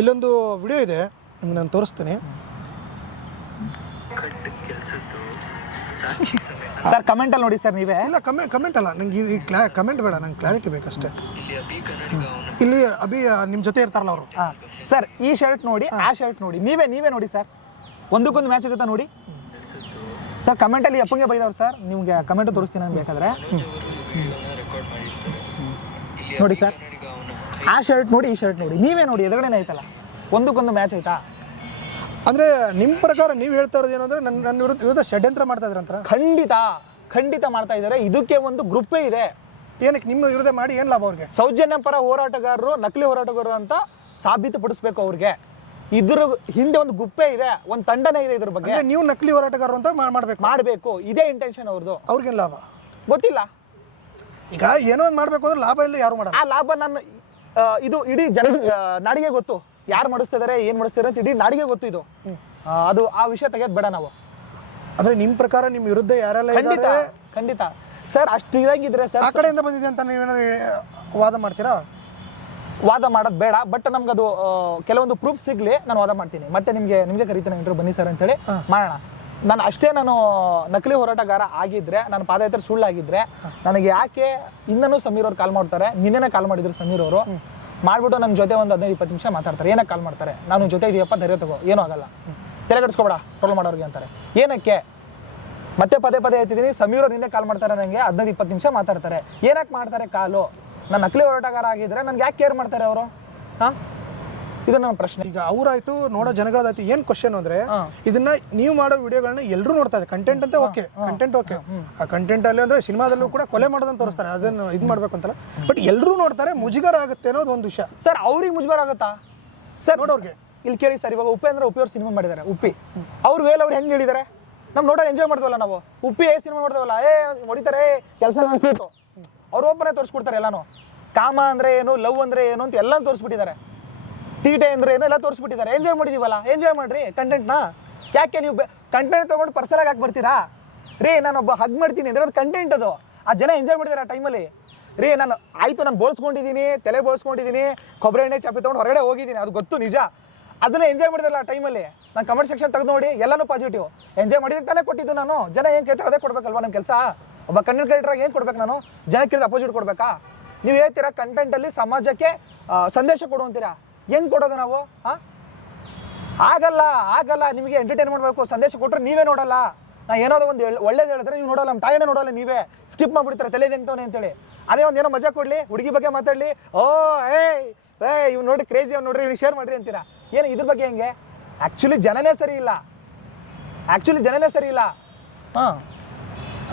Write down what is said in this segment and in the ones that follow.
ಇಲ್ಲೊಂದು ವಿಡಿಯೋ ಇದೆ ನಿಮ್ಗೆ ನಾನು ತೋರಿಸ್ತೀನಿ. ಸರ್ ಕಮೆಂಟ್ ಅಲ್ಲಿ ನೋಡಿ ಸರ್ ನೀವೇ. ಇಲ್ಲ ಕಮೆಂಟ್ ಕಮೆಂಟ್ ಅಲ್ಲ. ನಂಗೆ ಈ ಕ್ಲಾ ಕಮೆಂಟ್ ಬೇಡ ನಂಗೆ ಕ್ಲಾರಿಟಿ ಬೇಕಷ್ಟೇ. ಇಲ್ಲಿ ಅಭಿ ನಿಮ್ಮ ಜೊತೆ ಇರ್ತಾರಲ್ಲ ಅವರು. ಸರ್ ಈ ಶರ್ಟ್ ನೋಡಿ ಆ ಶರ್ಟ್ ನೋಡಿ. ನೀವೇ ನೀವೇ ನೋಡಿ ಸರ್. ಒಂದಕ್ಕೊಂದು ಮ್ಯಾಚ್ ಇರುತ್ತೆ ನೋಡಿ. ಸರ್ ಕಮೆಂಟಲ್ಲಿ ಅಪ್ಪಂಗೆ ಬೈದವ್ರು ಸರ್. ನಿಮಗೆ ಕಮೆಂಟ್ ತೋರಿಸ್ತೀನಿ ನಾನು ಬೇಕಾದ್ರೆ. ನೋಡಿ ಸರ್. ಆ ಶರ್ಟ್ ನೋಡಿ ಈ ಶರ್ಟ್ ನೋಡಿ. ನೀವೇ ನೋಡಿ ಎದುರುಗಡೆನೇ ಐತಲ್ಲ? ಒಂದಕ್ಕೊಂದು ಮ್ಯಾಚ್ ಆಯ್ತಾ? ಅಂದರೆ ನಿಮ್ಮ ಪ್ರಕಾರ ನೀವು ಹೇಳ್ತಾ ಇರೋದು ಏನು ಅಂದರೆ ನನ್ನ ನನ್ನ ವಿರುದ್ಧ ವಿರುದ್ಧ ಷಡ್ಯಂತ್ರ ಮಾಡ್ತಾ ಇದ್ರಂತ? ಖಂಡಿತ ಖಂಡಿತ ಮಾಡ್ತಾ ಇದ್ದಾರೆ. ಇದಕ್ಕೆ ಒಂದು ಗ್ರೂಪೇ ಇದೆ. ಏನಕ್ಕೆ ನಿಮ್ಮ ವಿರುದ್ಧ ಮಾಡಿ ಏನು ಲಾಭ ಅವ್ರಿಗೆ? ಸೌಜನ್ಯ ಪರ ಹೋರಾಟಗಾರರು ನಕಲಿ ಹೋರಾಟಗಾರರು ಅಂತ ಸಾಬೀತುಪಡಿಸ್ಬೇಕು ಅವ್ರಿಗೆ. ಇದ್ರ ಹಿಂದೆ ಒಂದು ಗುಪ್ಪೆ ಇದೆ. ಒಂದು ತಂಡನೇ ಇದೆ ಇದ್ರ ಬಗ್ಗೆ. ಅಂದರೆ ನೀವು ನಕಲಿ ಹೋರಾಟಗಾರರು ಅಂತ ಮಾಡ್ಬೇಕು. ಮಾಡಬೇಕು. ಇದೇ ಇಂಟೆನ್ಷನ್ ಅವ್ರದ್ದು ಅವ್ರಿಗೆ ಲಾಭ? ಗೊತ್ತಿಲ್ಲ. ಈಗ ಏನೋ ಒಂದು ಮಾಡಬೇಕು ಅಂದ್ರೆ ಲಾಭ ಇಲ್ಲ ಯಾರು ಮಾಡಲ್ಲ. ಆ ಲಾಭ ನನ್ನ ಆ, ಇದು ಇಡೀ ಜನ ನಾಡಿಗೆ ಗೊತ್ತು. ಯಾರು ಮಾಡಿಸ್ತಿದ್ದಾರೆ ಏನ್ ಮಾಡಿಸ್ತಾರೆ ಅಂತ ಇಡೀ ನಾಡಿಗೆ ಗೊತ್ತು ಇದು. ಅದು ಆ ವಿಷಯ ತೆಗೆದ್ ಬೇಡ ನಾವು. ಅಂದ್ರೆ ನಿಮ್ ಪ್ರಕಾರ ನಿಮ್ ವಿರುದ್ಧ ಯಾರೆಲ್ಲ ಖಂಡಿತ ಇದ್ದಾರೆ ಖಂಡಿತ. ಸರ್ ಅಷ್ಟು ಇರಂಗಿದ್ರೆ ಆ ಸರ್. ಕಡೆಯಿಂದ ಬಂದಿದೆ ಅಂತ ನೀವೇನಾದ್ರು ವಾದ ಮಾಡ್ತೀರಾ? ವಾದ ಮಾಡೋದು ಬೇಡ ಬಟ್ ನಮ್ಗೆ ಅದು ಆ, ಕೆಲವೊಂದು ಪ್ರೂಫ್ ಸಿಗ್ಲಿ ನಾನು ವಾದ ಮಾಡ್ತೀನಿ. ಮತ್ತೆ ನಿಮ್ಗೆ ನಿಮ್ಗೆ ಕರಿತೀನಿ ಇಂಟರ್ವ್ಯೂ ಬನ್ನಿ ಸರ್ ಅಂತೇಳಿ ಮಾಡೋಣ. ನಾನು ಅಷ್ಟೇ ನಾನು ನಕಲಿ ಹೋರಾಟಗಾರ ಆಗಿದ್ರೆ ನಾನು ಪಾದಯಾತ್ರೆ ಸುಳ್ಳಾಗಿದ್ರೆ ನನಗೆ ಯಾಕೆ ಇನ್ನೂ ಸಮೀರ್ ಅವ್ರು ಕಾಲ್ ಮಾಡ್ತಾರೆ? ನಿನ್ನೆನೇ ಕಾಲ್ ಮಾಡಿದ್ರು ಸಮೀರ್ ಅವರು. ಮಾಡ್ಬಿಟ್ಟು ನನ್ನ ಜೊತೆ ಒಂದು ಹದಿನೈದು ಇಪ್ಪತ್ತು ನಿಮಿಷ ಮಾತಾಡ್ತಾರೆ. ಏನಕ್ಕೆ ಕಾಲ್ ಮಾಡ್ತಾರೆ? ನಾನು ಜೊತೆ ಇದೆಯಪ್ಪ ಧೈರ್ಯ ತಗೋ. ಏನೂ ಆಗಲ್ಲ. ತಲೆ ಕೆಡಿಸ್ಕೊಬೇಡ ಟ್ರೋಲ್ ಮಾಡೋರಿಗೆ ಅಂತಾರೆ. ಏನಕ್ಕೆ? ಮತ್ತೆ ಪದೇ ಪದೇ ಹೇಳ್ತಿದ್ದೀನಿ ಸಮೀರ್ ಅವ್ರು ನಿನ್ನೆ ಕಾಲ್ ಮಾಡ್ತಾರೆ ನನಗೆ ಹದಿನೈದು ಇಪ್ಪತ್ತು ನಿಮಿಷ ಮಾತಾಡ್ತಾರೆ. ಏನಕ್ಕೆ ಮಾಡ್ತಾರೆ ಕಾಲು? ನಾನು ನಕಲಿ ಹೋರಾಟಗಾರ ಆಗಿದ್ರೆ ನನ್ಗೆ ಯಾಕೆ ಕೇರ್ ಮಾಡ್ತಾರೆ ಅವರು? ಹಾಂ? ಇದು ನನ್ನ ಪ್ರಶ್ನೆ. ಈಗ ಅವ್ರಾಯ್ತು ನೋಡೋ ಜನಗಳದಾಯ್ತು ಏನ್ ಕ್ವಶನ್ ಅಂದ್ರೆ. ಇದನ್ನ ನೀವು ಮಾಡೋ ವಿಡಿಯೋಗಳನ್ನ ಎಲ್ಲರೂ ನೋಡ್ತಾ ಇದ್ದಾರೆ. ಕಂಟೆಂಟ್ ಅಂತ ಓಕೆ ಕಂಟೆಂಟ್ ಓಕೆ ಆ ಕಂಟೆಂಟ್ ಅಲ್ಲಿ ಅಂದ್ರೆ ಸಿನಿಮಾದಲ್ಲೂ ಕೂಡ ಕೊಲೆ ಮಾಡೋದನ್ನ ತೋರಿಸ್ತಾರೆ. ಅದನ್ನ ಇದು ಮಾಡ್ಬೇಕು ಅಂತಲ್ಲ. ಬಟ್ ಎಲ್ಲರೂ ನೋಡ್ತಾರೆ ಮುಜುಗರ ಆಗುತ್ತೆ ಅನ್ನೋದು ಒಂದು ವಿಷಯ. ಸರ್ ಅವ್ರಿಗೆ ಮುಜುಗರ ಆಗುತ್ತಾ? ಸರ್ ನೋಡೋರ್ಗೆ. ಇಲ್ಲಿ ಕೇಳಿ ಸರ್ ಇವಾಗ ಉಪೇಂದ್ರ ಅಂದ್ರೆ ಅವ್ರು ಸಿನಿಮಾ ಮಾಡಿದ್ದಾರೆ ಉಪ್ಪಿ. ಅವ್ರು ವೇಲ್ ಅವ್ರು ಹೆಂಗೆ ಹೇಳಿದಾರೆ ನಮ್ ನೋಡೋರು ಎಂಜಾಯ್ ಮಾಡ್ತೇವಲ್ಲ ನಾವು? ಉಪ್ಪಿ ಏ ಸಿನಿಮಾ ನೋಡ್ತೇವಲ್ಲ? ಏ ಹೊಡಿತಾರೆ ಕೆಲಸ ಅನ್ಸಿತ್ತು ಅವ್ರು ಓಪನೇ ತೋರಿಸ್ಕೊಡ್ತಾರೆ ಎಲ್ಲಾನು. ಕಾಮ ಅಂದ್ರೆ ಏನು ಲವ್ ಅಂದ್ರೆ ಏನು ಅಂತ ಎಲ್ಲ ತೋರಿಸ್ಬಿಟ್ಟಿದ್ದಾರೆ. ತೀಟೆ ಅಂದ್ರೆ ಏನೋ ಎಲ್ಲ ತೋರಿಸ್ಬಿಟ್ಟಿದ್ದಾರೆ. ಎಂಜಾಯ್ ಮಾಡಿದೀವಲ್ಲ? ಎಂಜಾಯ್ ಮಾಡ್ರಿ ಕಂಟೆಂಟ್ನ ಯಾಕೆ ನೀವು ಕಂಟೆಂಟ್ ತೊಗೊಂಡು ಪರ್ಸನಲ್ ಆಗಿ ಬರ್ತೀರಾ ರೀ, ನಾನು ಒಬ್ಬ ಹಗ್ ಮಾಡ್ತೀನಿ ಅಂದ್ರೆ ಅದು ಕಂಟೆಂಟ್ ಅದು. ಆ ಜನ ಎಂಜಾಯ್ ಮಾಡಿದಾರೆ ಆ ಟೈಮಲ್ಲಿ ರೀ, ನಾನು ಆಯ್ತು, ನಾನು ಬೋಳ್ಸ್ಕೊಂಡಿದ್ದೀನಿ ತಲೆ ಬೋಳ್ಸ್ಕೊಂಡಿದ್ದೀನಿ ಕೊಬ್ಬರಿ ಎಣ್ಣೆ ಚಾಪಿ ತೊಗೊಂಡು ಹೊರಗಡೆ ಹೋಗಿದ್ದೀನಿ ಅದು ಗೊತ್ತು, ನಿಜ. ಅದನ್ನ ಎಂಜಾಯ್ ಮಾಡಿದ್ರಲ್ಲ ಆ ಟೈಮಲ್ಲಿ ನಾನು ಕಮೆಂಟ್ ಸೆಕ್ಷನ್ ತೆಗೆದು ನೋಡಿ, ಎಲ್ಲನೂ ಪಾಸಿಟಿವ್ ಎಂಜಾಯ್ ಮಾಡಿದಕ್ಕೆ ತಾನೇ ಕೊಟ್ಟಿದ್ದು ನಾನು. ಜನ ಏನು ಕೇಳ್ತಾರೆ ಅದೇ ಕೊಡ್ಬೇಕಲ್ವ ನಮ್ಮ ಕೆಲಸ? ಒಬ್ಬ ಕಂಟೆಂಟ್ ಕ್ರಿಯೇಟರ್ ಏನು ಕೊಡ್ಬೇಕು ನಾನು? ಜನ ಕೇಳಿದ ಅಪೋಸಿಟ್ ಕೊಡ್ಬೇಕಾ? ನೀವು ಹೇಳ್ತೀರಾ ಕಂಟೆಂಟಲ್ಲಿ ಸಮಾಜಕ್ಕೆ ಸಂದೇಶ ಕೊಡು ಅಂತೀರಾ? ಹೆಂಗ್ ಕೊಡೋದು ನಾವು? ಹಾಂ? ಆಗಲ್ಲ ಆಗಲ್ಲ, ನಿಮಗೆ ಎಂಟರ್ಟೈನ್ ಮಾಡಬೇಕು, ಸಂದೇಶ ಕೊಟ್ಟರೆ ನೀವೇ ನೋಡಲ್ಲ. ನಾ ಏನಾದ್ರು ಒಂದು ಒಳ್ಳೇದು ಹೇಳಿದ್ರೆ ನೀವು ನೋಡಲ್ಲ, ನಮ್ಮ ತಾಯಿನೇ ನೋಡಲ್ಲ ನೀವೇ. ಸ್ಕಿಪ್ ಮಾಡ್ಬಿಡ್ತಾರೆ, ತಲೆ ತೆಗ್ತವನೆ ಅಂತೇಳಿ. ಅದೇ ಒಂದು ಏನೋ ಮಜಾ ಕೊಡ್ಲಿ, ಹುಡುಗಿ ಬಗ್ಗೆ ಮಾತಾಡ್ಲಿ. ಓ, ಏಯ್ ಏ ಇವ್ ನೋಡಿ ಕ್ರೇಜಿ ಅವ್ನು ನೋಡ್ರಿ, ಇವ್ನಿಗೆ ಶೇರ್ ಮಾಡ್ರಿ ಅಂತೀರಾ? ಏನು ಇದ್ರ ಬಗ್ಗೆ ಹೆಂಗೆ? ಆ್ಯಕ್ಚುಲಿ ಜನನೇ ಸರಿ ಇಲ್ಲ. ಆ್ಯಕ್ಚುಲಿ ಜನನೇ ಸರಿ ಇಲ್ಲ. ಹಾಂ.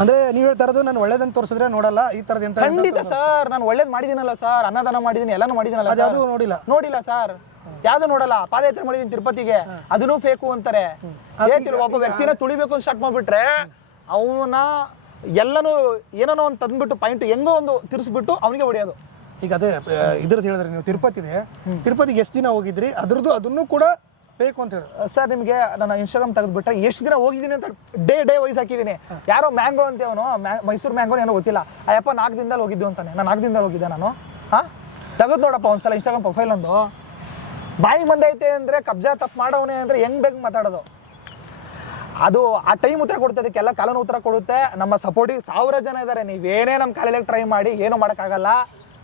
ಅಂದ್ರೆ ನೀವು ಹೇಳ್ತಾ ಇರೋದು ನಾನು ಒಳ್ಳೇದನ್ನ ತೋರಿಸಿದ್ರೆ ನೋಡಲ್ಲ ಈ ತರದ್ ಎಂತ ಖಂಡಿತ ಸರ್ ನಾನು ಒಳ್ಳೇದ್ ಮಾಡಿದ್ದೀನಲ್ಲ ಸರ್ ಅನ್ನದಾನ ಮಾಡಿದೀನಿ ಎಲ್ಲಾನು ಮಾಡಿದ್ದೀನಲ್ಲ ಅದು ಅದು ನೋಡಿಲ್ಲ. ನೋಡಿಲ್ಲ ಸರ್. ಯಾವ್ದು ನೋಡಲ್ಲ ಪಾದಯಾತ್ರೆ ಮಾಡಿದೀನಿ ತಿರುಪತಿಗೆ. ಅದನ್ನು ಫೇಕು ಅಂತಾರೆ. ಹೇಳ್ತಿಲ್ಲ ಒಬ್ಬ ವ್ಯಕ್ತಿನ ತುಳಿಬೇಕು ಅಂತ ಸ್ಟಾರ್ಟ್ ಮಾಡ್ಬಿಟ್ರೆ ಅವನ ಎಲ್ಲನೂ ಏನೋ ಒಂದು ತಂದ್ಬಿಟ್ಟು ಪಾಯಿಂಟ್ ಹೆಂಗೋ ಒಂದು ತಿರ್ಸ್ಬಿಟ್ಟು ಅವನಿಗೆ ಹೊಡೆಯೋದು. ಈಗ ಅದೇ ಇದ್ರದ್ದು ಹೇಳಿದ್ರೆ ನೀವು ತಿರುಪತಿದೆ. ತಿರುಪತಿಗೆ ಎಷ್ಟು ದಿನ ಹೋಗಿದ್ರಿ? ಅದ್ರದ್ದು ಅದನ್ನು ಕೂಡ ಬೇಕು ಅಂತ ಹೇಳಿ. ಸರ್ ನಿಮಗೆ ನನ್ನ ಇನ್ಸ್ಟಾಗ್ರಾಮ್ ತೆಗೆದುಬಿಟ್ರೆ ಎಷ್ಟು ದಿನ ಹೋಗಿದ್ದೀನಿ ಅಂತ ಡೇ ಡೇ ವೈಸ್ ಹಾಕಿದ್ದೀನಿ. ಯಾರೋ ಮ್ಯಾಂಗೋ ಅಂತ ಅವನು ಮೈಸೂರು ಮ್ಯಾಂಗೋ ಏನೋ ಗೊತ್ತಿಲ್ಲ. ಅಯ್ಯಪ್ಪ ನಾಲ್ಕು ದಿನದಲ್ಲಿ ಹೋಗಿದ್ದು ಅಂತಾನೆ. ನಾನು ನಾಲ್ಕು ದಿನದಲ್ಲಿ ಹೋಗಿದ್ದೆ ನಾನು. ಹಾಂ? ತೆಗೆದು ನೋಡಪ್ಪ ಒಂದ್ಸಲ ಇನ್ಸ್ಟಾಗ್ರಾಮ್ ಪ್ರೊಫೈಲ್ ಒಂದು. ಬಾಯಿ ಬಂದೈತೆ ಅಂದರೆ ಕಬ್ಜಾ ತಪ್ಪು ಮಾಡೋವನೇ ಅಂದರೆ ಹೆಂಗ್ ಬೇಕು ಮಾತಾಡೋದು? ಅದು ಆ ಟೈಮ್ ಉತ್ತರ ಕೊಡುತ್ತೆ ಅದಕ್ಕೆಲ್ಲ ಕಾಲನ ಉತ್ತರ ಕೊಡುತ್ತೆ. ನಮ್ಮ ಸಪೋರ್ಟಿಗೆ ಸಾವಿರ ಜನ ಇದ್ದಾರೆ ನೀವೇನೇ ನಮ್ಮ ಕಾಲೇಜಲ್ಲಿ ಟ್ರೈ ಮಾಡಿ ಏನು ಮಾಡೋಕ್ಕಾಗಲ್ಲ.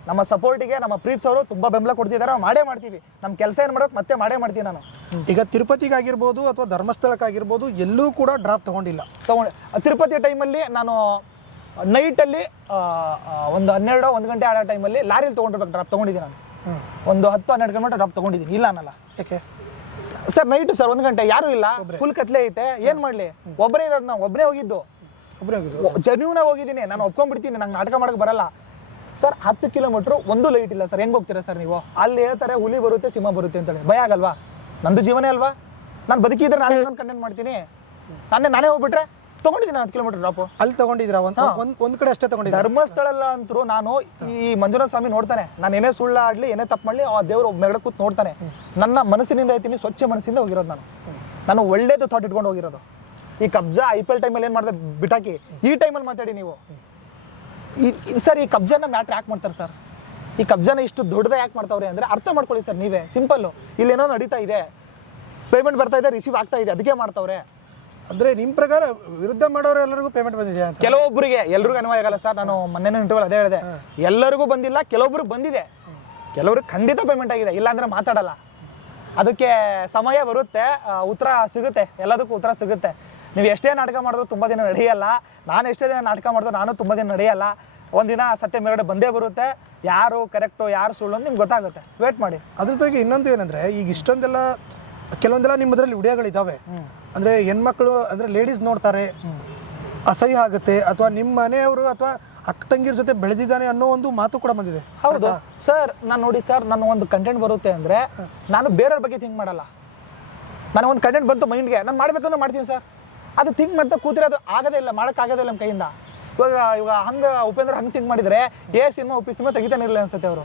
ನಮ್ಮ ಸಪೋರ್ಟಿಗೆ ನಮ್ಮ ಪ್ರೀತ್ಸವರು ತುಂಬ ಬೆಂಬಲ ಕೊಡ್ತಿದ್ದಾರೆ. ನಾವು ಮಾಡೇ ಮಾಡ್ತೀವಿ. ನಮ್ಮ ಕೆಲಸ ಏನು ಮಾಡೋಕೆ ಮತ್ತೆ ಮಾಡೇ ಮಾಡ್ತೀನಿ ನಾನು. ಈಗ ತಿರುಪತಿಗಾಗಿರ್ಬೋದು ಅಥವಾ ಧರ್ಮಸ್ಥಳಕ್ಕಾಗಿರ್ಬೋದು ಎಲ್ಲೂ ಕೂಡ ಡ್ರಾಪ್ ತಗೊಂಡಿಲ್ಲ. ತಗೊಂಡು ತಿರುಪತಿ ಟೈಮಲ್ಲಿ ನಾನು ನೈಟಲ್ಲಿ ಒಂದು ಹನ್ನೆರಡು ಒಂದು ಗಂಟೆ ಆಡೋ ಟೈಮಲ್ಲಿ ಲಾರಿಲಿ ತೊಗೊಂಡಿರ್ಬೇಕು ಡ್ರಾಪ್ ತೊಗೊಂಡಿದ್ದೀನಿ ನಾನು. ಒಂದು ಹತ್ತು ಹನ್ನೆರಡು ಕಿಲೋಮೀಟರ್ ಡ್ರಾಪ್ ತೊಗೊಂಡಿದ್ದೀನಿ. ಇಲ್ಲ ಅನ್ನಲ್ಲ. ಯಾಕೆ? ಸರ್ ನೈಟು ಸರ್ ಒಂದು ಗಂಟೆ. ಯಾರೂ ಇಲ್ಲ. ಫುಲ್ ಕತ್ಲೆ ಐತೆ. ಏನು ಮಾಡಲಿ? ಒಬ್ಬರೇ ಇರೋದು ನಾವು. ಒಬ್ಬನೇ ಹೋಗಿದ್ದು. ಒಬ್ಬರೇ ಹೋಗಿದ್ದು. ಜನ್ಯೂನ ಹೋಗಿದ್ದೀನಿ. ನಾನು ಒಪ್ಕೊಂಡ್ಬಿಡ್ತೀನಿ. ನಂಗೆ ನಾಟಕ ಮಾಡೋಕೆ ಬರಲ್ಲ. ಸರ್ ಹತ್ತು ಕಿಲೋಮೀಟರ್ ಒಂದು ಲೈಟ್ ಇಲ್ಲ ಸರ್ ಹೆಂಗ್ ಹೋಗ್ತೀರಾ ಸರ್ ನೀವು? ಅಲ್ಲಿ ಹೇಳ್ತಾರೆ ಹುಲಿ ಬರುತ್ತೆ ಸಿಂಹ ಬರುತ್ತೆ ಅಂತೇಳಿ. ಭಯ ಆಗಲ್ವಾ? ನಂದು ಜೀವನೇ ಅಲ್ವಾ? ನಾನು ಬದುಕಿದ್ರೆ ನಾನು ಇನ್ನೊಂದು ಕಂಟೆಂಟ್ ಮಾಡ್ತೀನಿ. ನಾನೇ ನಾನೇ ಹೋಗ್ಬಿಟ್ರೆ ತಗೊಂಡಿದ್ದೀನಿ ಹತ್ತು ಕಿಲೋಮೀಟರ್ ಡ್ರಾಪ್ ಅಲ್ಲಿ ತಗೊಂಡಿದ್ರ ಒಂದ್ ಒಂದ್ ಒಂದ್ ಕಡೆ ಅಷ್ಟೇ ತಗೊಂಡಿದ್ದೆ ಧರ್ಮಸ್ಥಳ ಅಂತರೂ ನಾನು ಈ ಮಂಜುನಾಥ ಸ್ವಾಮಿ ನೋಡ್ತಾನೆ. ನಾನು ಏನೇ ಸುಳ್ಳ ಆಡ್ಲಿ ಏನೇ ತಪ್ಪು ಮಾಡಲಿ ಆ ದೇವರು ಮೇಗಡೆ ಕೂತ್ ನೋಡ್ತಾನೆ. ನನ್ನ ಮನಸ್ಸಿನಿಂದ ಐತೀನಿ ಸ್ವಚ್ಛ ಮನಸ್ಸಿಂದ ಹೋಗಿರೋದು ನಾನು. ನಾನು ಒಳ್ಳೇದು ಥಾಟ್ ಇಟ್ಕೊಂಡು ಹೋಗಿರೋದು. ಈ ಕಬ್ಜಾ ಐ ಪಿ ಎಲ್ ಟೈಮಲ್ಲಿ ಏನು ಮಾಡಿದೆ ಬಿಟಾಕಿ? ಈ ಟೈಮಲ್ಲಿ ಮಾತಾಡಿ ನೀವು. ಈ ಸರ್ ಈ ಕಬ್ಜನ ಮ್ಯಾಟ್ರ್ ಯಾಕೆ ಮಾಡ್ತಾರೆ ಸರ್? ಈ ಕಬ್ಜನ ಇಷ್ಟು ದೊಡ್ಡದ ಯಾಕೆ ಮಾಡ್ತಾವ್ರೆ ಅಂದರೆ ಅರ್ಥ ಮಾಡ್ಕೊಳ್ಳಿ ಸರ್ ನೀವೇ. ಸಿಂಪಲ್ಲು ಇಲ್ಲೇನೋ ನಡೀತಾ ಇದೆ. ಪೇಮೆಂಟ್ ಬರ್ತಾ ಇದೆ ರಿಸೀವ್ ಆಗ್ತಾ ಇದೆ ಅದಕ್ಕೆ ಮಾಡ್ತಾವ್ರೆ. ಅಂದ್ರೆ ನಿಮ್ಮ ಪ್ರಕಾರ ವಿರುದ್ಧ ಮಾಡೋರು ಎಲ್ಲರಿಗೂ ಪೇಮೆಂಟ್ ಬಂದಿದೆ ಅಂತ? ಕೆಲವೊಬ್ಬರಿಗೆ ಎಲ್ರಿಗೂ ಅನ್ವಯ ಆಗಲ್ಲ ಸರ್ ನಾನು ಮೊನ್ನೆ ಇಂಟರ್ವಲ್ ಅದೇ ಹೇಳಿದೆ. ಎಲ್ಲರಿಗೂ ಬಂದಿಲ್ಲ ಕೆಲವೊಬ್ರಿಗೆ ಬಂದಿದೆ. ಕೆಲವ್ರಿಗೆ ಖಂಡಿತ ಪೇಮೆಂಟ್ ಆಗಿದೆ ಇಲ್ಲಾಂದ್ರೆ ಮಾತಾಡಲ್ಲ. ಅದಕ್ಕೆ ಸಮಯ ಬರುತ್ತೆ ಉತ್ತರ ಸಿಗುತ್ತೆ ಎಲ್ಲದಕ್ಕೂ ಉತ್ತರ ಸಿಗುತ್ತೆ. ನೀವು ಎಷ್ಟೇ ನಾಟಕ ಮಾಡಿದ್ರು ತುಂಬ ದಿನ ನಡೆಯಲ್ಲ. ನಾನು ಎಷ್ಟೇ ದಿನ ನಾಟಕ ಮಾಡಿದ್ರು ನಾನು ತುಂಬ ದಿನ ನಡೆಯಲ್ಲ. ಒಂದಿನ ಸತ್ಯ ಮೇಲ್ಗಡೆ ಬಂದೇ ಬರುತ್ತೆ. ಯಾರು ಕರೆಕ್ಟು ಯಾರು ಸುಳ್ಳು ಅಂತ ನಿಮ್ಗೆ ಗೊತ್ತಾಗುತ್ತೆ. ವೇಟ್ ಮಾಡಿ. ಅದ್ರ ಜೊತೆಗೆ ಇನ್ನೊಂದು ಏನಂದ್ರೆ ಈಗ ಇಷ್ಟೊಂದೆಲ್ಲ ಕೆಲವೊಂದೆಲ್ಲ ನಿಮ್ಮದ್ರಲ್ಲಿ ವಿಡಿಯೋಗಳಿದಾವೆ ಅಂದ್ರೆ ಹೆಣ್ಮಕ್ಳು ಅಂದ್ರೆ ಲೇಡೀಸ್ ನೋಡ್ತಾರೆ. ಅಸಹ್ಯ ಆಗುತ್ತೆ ಅಥವಾ ನಿಮ್ಮ ಮನೆಯವರು ಅಥವಾ ಅಕ್ಕ ತಂಗಿರ ಜೊತೆ ಬೆಳೆದಿದ್ದಾನೆ ಅನ್ನೋ ಒಂದು ಮಾತು ಕೂಡ ಬಂದಿದೆ. ಹೌದು. ಸರ್ ನಾನು ನೋಡಿ ಸರ್ ನನ್ನ ಒಂದು ಕಂಟೆಂಟ್ ಬರುತ್ತೆ ಅಂದ್ರೆ ನಾನು ಬೇರೆಯವ್ರ ಬಗ್ಗೆ ಥಿಂಕ್ ಮಾಡಲ್ಲ. ನನಗೊಂದು ಒಂದು ಕಂಟೆಂಟ್ ಬಂತು ಮೈಂಡ್ಗೆ ನಾನು ಮಾಡ್ಬೇಕಂದ್ರೆ ಮಾಡ್ತೀನಿ ಸರ್ ಅದು ಥಿಂಕ್ ಮಾಡ್ತಾ ಕೂತಿರೋ ಅದು ಆಗೋದೇ ಇಲ್ಲ ಮಾಡೋಕ್ಕಾಗೋದೇ ಇಲ್ಲ ನಮ್ಮ ಕೈಯಿಂದ. ಇವಾಗ ಇವಾಗ ಹಂಗೆ ಉಪೇಂದ್ರ ಹಂಗೆ ಥಿಂಕ್ ಮಾಡಿದರೆ ಏ ಸಿನಿಮಾ ಉಪಿ ಸಿನಿಮಾ ತೆಗಿತಾನೆ ಇರಲಿಲ್ಲ ಅನ್ಸುತ್ತೆ ಅವರು.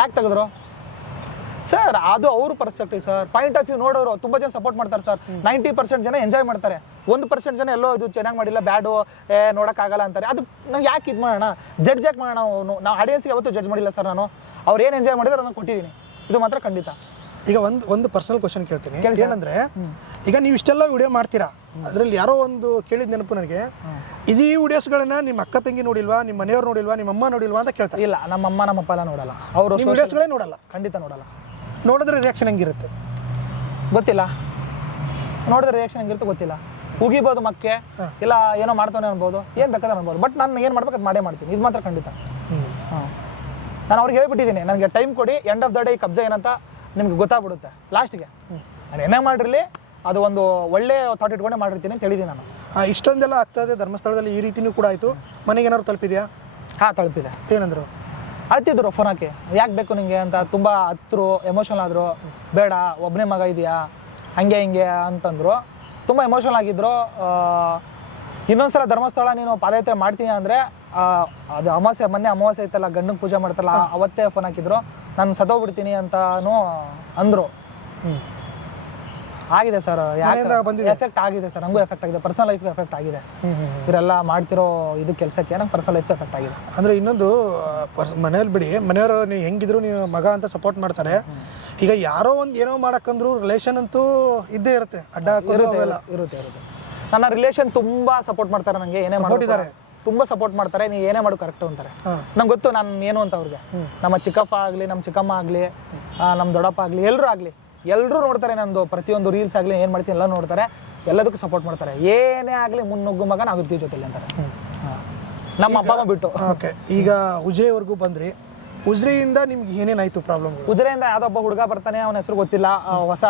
ಯಾಕೆ ತೆಗೆದ್ರು? ಸರ್ ಅದು ಅವ್ರ perspective sir point of view ನೋಡೋರು ತುಂಬ ಜನ ಸಪೋರ್ಟ್ ಮಾಡ್ತಾರೆ ಸರ್ ನೈಂಟಿ ಪರ್ಸೆಂಟ್ ಜನ ಎಂಜಾಯ್ ಮಾಡ್ತಾರೆ. ಒಂದು ಪರ್ಸೆಂಟ್ ಜನ ಎಲ್ಲೋ ಇದು ಚೆನ್ನಾಗಿ ಮಾಡಿಲ್ಲ ಬ್ಯಾಡು ಏ ನೋಡೋಕ್ಕಾಗಲ್ಲ ಅಂತಾರೆ. ಅದು ನಾವು ಯಾಕೆ ಇದು ಮಾಡೋಣ? ಜಡ್ಜ್ ಯಾಕೆ ಮಾಡೋಣ ನಾವು ನಾವು ಆಡಿಯನ್ಸ್ಗೆ ಯಾವತ್ತೂ ಜಡ್ಜ್ ಮಾಡಿಲ್ಲ ಸರ್ ನಾನು. ಅವ್ರು ಏನು ಎಂಜಾಯ್ ಮಾಡಿದ್ರೆ ನಾನು ಕೊಟ್ಟಿದ್ದೀನಿ ಇದು ಮಾತ್ರ ಖಂಡಿತ. ಈಗ ಒಂದು ಒಂದು ಪರ್ಸನಲ್ ಕ್ವಶನ್ ಕೇಳ್ತೀನಿ. ಏನಂದ್ರೆ ಈಗ ನೀವು ಇಷ್ಟೆಲ್ಲ ವಿಡಿಯೋ ಮಾಡ್ತೀರಾ? ಅದ್ರಲ್ಲಿ ಯಾರೋ ಒಂದು ಕೇಳಿದ ನೆನಪು ನನಗೆ ಇದೀ ವಿಡಿಯೋಸ್ಗಳನ್ನ ನಿಮ್ಮ ಅಕ್ಕ ತಂಗಿ ನೋಡಿಲ್ವಾ ನಿಮ್ಮ ಮನೆಯವ್ರು ನೋಡಿಲ್ವಾ ನಿಮ್ಮ ಅಮ್ಮ ನೋಡಿಲ್ವಾ ಅಂತ ಕೇಳ್ತಾರೆ. ಇಲ್ಲ ನಮ್ಮ ಅಮ್ಮ ಎಲ್ಲ ನೋಡಲ್ಲ. ಅವರು ನಿಮ್ಮ ವಿಡಿಯೋಸ್ಗಳೇ ನೋಡಲ್ಲ. ಖಂಡಿತ ನೋಡಲ್ಲ. ನೋಡಿದ್ರೆ ರಿಯಾಕ್ಷನ್ ಹೆಂಗಿರುತ್ತೆ? ಗೊತ್ತಿಲ್ಲ. ನೋಡಿದ್ರೆ ರಿಯಾಕ್ಷನ್ ಹೆಂಗಿರುತ್ತೆ ಗೊತ್ತಿಲ್ಲ. ಉಗಿಬೋದು ಮಕ್ಕೆ ಇಲ್ಲ ಏನೋ ಮಾಡ್ತಾನೆ ಅನ್ಬೋದು ಏನು ಬೇಕಾದ್ರೆ ಅನ್ಬೋದು. ಬಟ್ ನಾನು ಏನು ಮಾಡ್ಬೇಕು ಅದು ಮಾಡೇ ಮಾಡ್ತೀನಿ. ಇದು ಮಾತ್ರ ಖಂಡಿತ. ನಾನು ಅವ್ರಿಗೆ ಹೇಳ್ಬಿಟ್ಟಿದ್ದೀನಿ ನನಗೆ ಟೈಮ್ ಕೊಡಿ end of the day Kabzaa ಏನಂತ ನಿಮ್ಗೆ ಗೊತ್ತಾಗ್ಬಿಡುತ್ತೆ. ಲಾಸ್ಟ್ಗೆ ನಾನು ಏನೇ ಮಾಡಿರಲಿ ಅದು ಒಂದು ಒಳ್ಳೆ ಥಾಟ್ ಇಟ್ಕೊಂಡೆ ಮಾಡಿರ್ತೀನಿ ಅಂತ ಹೇಳಿದ್ದೀನಿ ನಾನು. ಇಷ್ಟೊಂದೆಲ್ಲ ಆಗ್ತದೆ ಧರ್ಮಸ್ಥಳದಲ್ಲಿ ಈ ರೀತಿನೂ ಕೂಡ ಆಯಿತು. ಮನೆಗೆ ಏನಾದ್ರು ತಲುಪಿದೆಯಾ? ಹಾಂ ತಲುಪಿದೆ. ಏನಂದ್ರು? ಅಳ್ತಿದ್ರು ಫೋನ್ ಹಾಕಿ. ಯಾಕೆ ಬೇಕು ನಿಂಗೆ ಅಂತ ತುಂಬ ಹತ್ರು ಎಮೋಷನಲ್ ಆದರು. ಬೇಡ ಒಬ್ಬನೇ ಮಗ ಇದೆಯಾ? ಹಂಗೆ ಹಿಂಗೆ ಅಂತಂದರು. ತುಂಬ ಎಮೋಷನಲ್ ಆಗಿದ್ರು. ಇನ್ನೊಂದು ಇನ್ನೊಂದ್ಸಲ ಧರ್ಮಸ್ಥಳ ನೀನು ಪಾದಯಾತ್ರೆ ಮಾಡ್ತೀನಿ ಅಂದರೆ ಅದು ಅಮಾವಾಸ್ಯೆ ಮೊನ್ನೆ ಅಮಾವಾಸ್ಯೆ ಇತ್ತಲ್ಲ ಗಂಡನ ಪೂಜೆ ಮಾಡ್ತಲ್ಲ ಅವತ್ತೇ ಫೋನ್ ಹಾಕಿದ್ರು. ನಾನು ಸದೋಗ್ಬಿಡ್ತೀನಿ ಅಂತಾನು ಅಂದರು. ಆಗಿದೆ ಸರ್. ಮನೆಯಿಂದ ಬಂದಿದೆ? ಎಫೆಕ್ಟ್ ಆಗಿದೆ ಸರ್. ನಮಗೂ ಎಫೆಕ್ಟ್ ಆಗಿದೆ. ಪರ್ಸನಲ್ ಲೈಫ್ ಎಫೆಕ್ಟ್ ಆಗಿದೆ. ಇವರೆಲ್ಲ ಮಾಡ್ತಿರೋ ಇದು ಕೆಲಸಕ್ಕೆ ನಂಗೆ ಪರ್ಸನಲ್ ಲೈಫ್ ಎಫೆಕ್ಟ್ ಆಗಿದೆ. ಅಂದ್ರೆ ಇನ್ನೊಂದು ಮನೇಲಿ ಬಿಡಿ ಮನೆಯವರು ನೀವು ಹೆಂಗಿದ್ರು ನೀವು ಮಗ ಅಂತ ಸಪೋರ್ಟ್ ಮಾಡ್ತಾರೆ. ಈಗ ಯಾರೋ ಒಂದು ಏನೋ ಮಾಡಕ್ಕಂದ್ರು ರಿಲೇಷನ್ ಅಂತೂ ಇದ್ದೇ ಇರುತ್ತೆ. ಅಡ್ಡ ಹಾಕೋದು ಅವೆಲ್ಲ. ಇರುತ್ತೆ ಇರುತ್ತೆ ನನ್ನ ರಿಲೇಷನ್ ತುಂಬಾ ಸಪೋರ್ಟ್ ಮಾಡ್ತಾರೆ ನನಗೆ ಏನೇ ಮಾಡಿದ್ದಾರೆ ತುಂಬಾ ಸಪೋರ್ಟ್ ಮಾಡ್ತಾರೆ ನೀವು ಏನೇ ಮಾಡು ಕರೆಕ್ಟ್ ಅಂತಾರೆ. ನಂಗೆ ಗೊತ್ತು ನಾನು ಏನು ಅಂತ ಅವ್ರಿಗೆ. ನಮ್ಮ ಚಿಕ್ಕಪ್ಪ ಆಗಲಿ ನಮ್ಮ ಚಿಕ್ಕಮ್ಮ ಆಗಲಿ ನಮ್ಮ ದೊಡ್ಡಪ್ಪ ಆಗಲಿ ಎಲ್ಲರೂ ಆಗಲಿ. ಎಲ್ಲರೂ ನೋಡ್ತಾರೆ ನಂದು. ಪ್ರತಿಯೊಂದು ರೀಲ್ಸ್ ಆಗಲಿ ಏನು ಮಾಡ್ತೀನಿ ಎಲ್ಲ ನೋಡ್ತಾರೆ. ಎಲ್ಲದಕ್ಕೂ ಸಪೋರ್ಟ್ ಮಾಡ್ತಾರೆ. ಏನೇ ಆಗಲಿ ಮುನ್ನುಗ್ಗು ಮಗ ನಾವು ಇರ್ತೀವಿ ಜೊತೆಲಿ ಅಂತಾರೆ. ನಮ್ಮ ಅಪ್ಪ ಅಮ್ಮ ಬಿಟ್ಟು. ಓಕೆ ಈಗ ಉಜಯವ್ರಿಗೂ ಬಂದ್ರಿ. ಉಜ್ರೆಯಿಂದ ನಿಮ್ಗೆ ಏನೇನಾಯ್ತು ಪ್ರಾಬ್ಲಮ್ ಉಜ್ರೆಯಿಂದ ಯಾವ್ದೊಬ್ಬ ಹುಡುಗ ಬರ್ತಾನೆ ಅವನ ಹೆಸರು ಗೊತ್ತಿಲ್ಲ. ಹೊಸ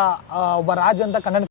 ಒಬ್ಬ ರಾಜ್ ಅಂತ ಕನ್ನಡ